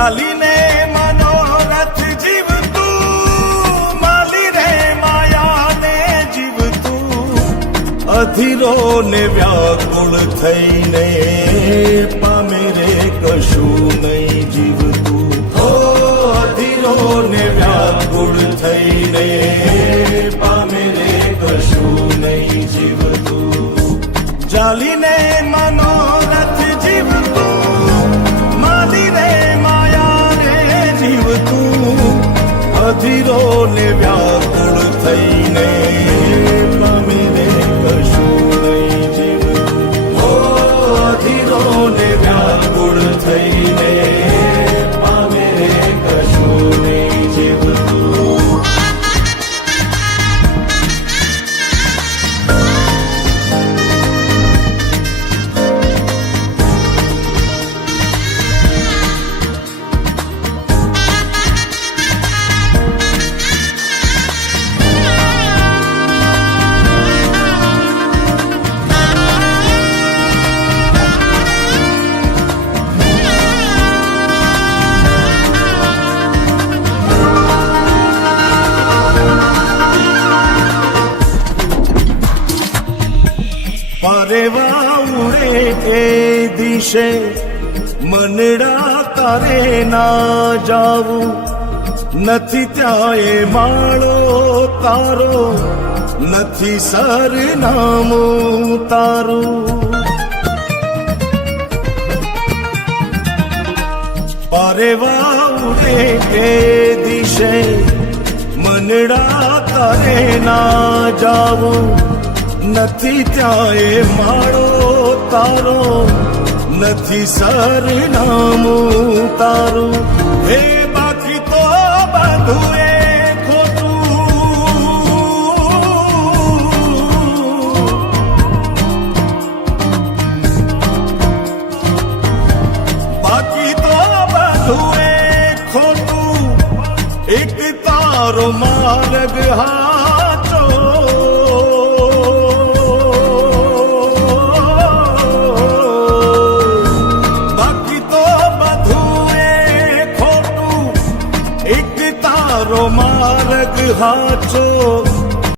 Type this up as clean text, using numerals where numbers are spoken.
ચાલીને મનોરથ જીવતું, માલી રે માયાને જીવતું, અધીરો ને વ્યાકુળ થઈને પામે રે કશું નહીં જીવતું. હો અધીરો ને વ્યાકુળ થઈને પામે રે કશું નહીં જીવતું. ચાલીને મનોરથ જીવતું, માલી રે માયા રે જીવતું, અધીરો ને વ્યાકુળ થઈને પામે રે કશું નહીં જીવતું. હો અધીરો ને વ્યાકુળ થઈને પામે રે કશું નહીં જીવતું. પરેવા ઉડે એ દિશે મનડા તારે ના જાવું, નથી ત્યાં એ માળો તારો, નથી સરનામું તારું. પરેવા ઉડે એ દિશે મનડા તારે ના જાવું, નથી ત્યાં એ માળો તારો, નથી સરનામું તારું. હે બાકી તો બધું એ ખોટું, બાકી તો બધું એ ખોટું, એક તારો માર્ગ હાચો. માર્ગ હાચો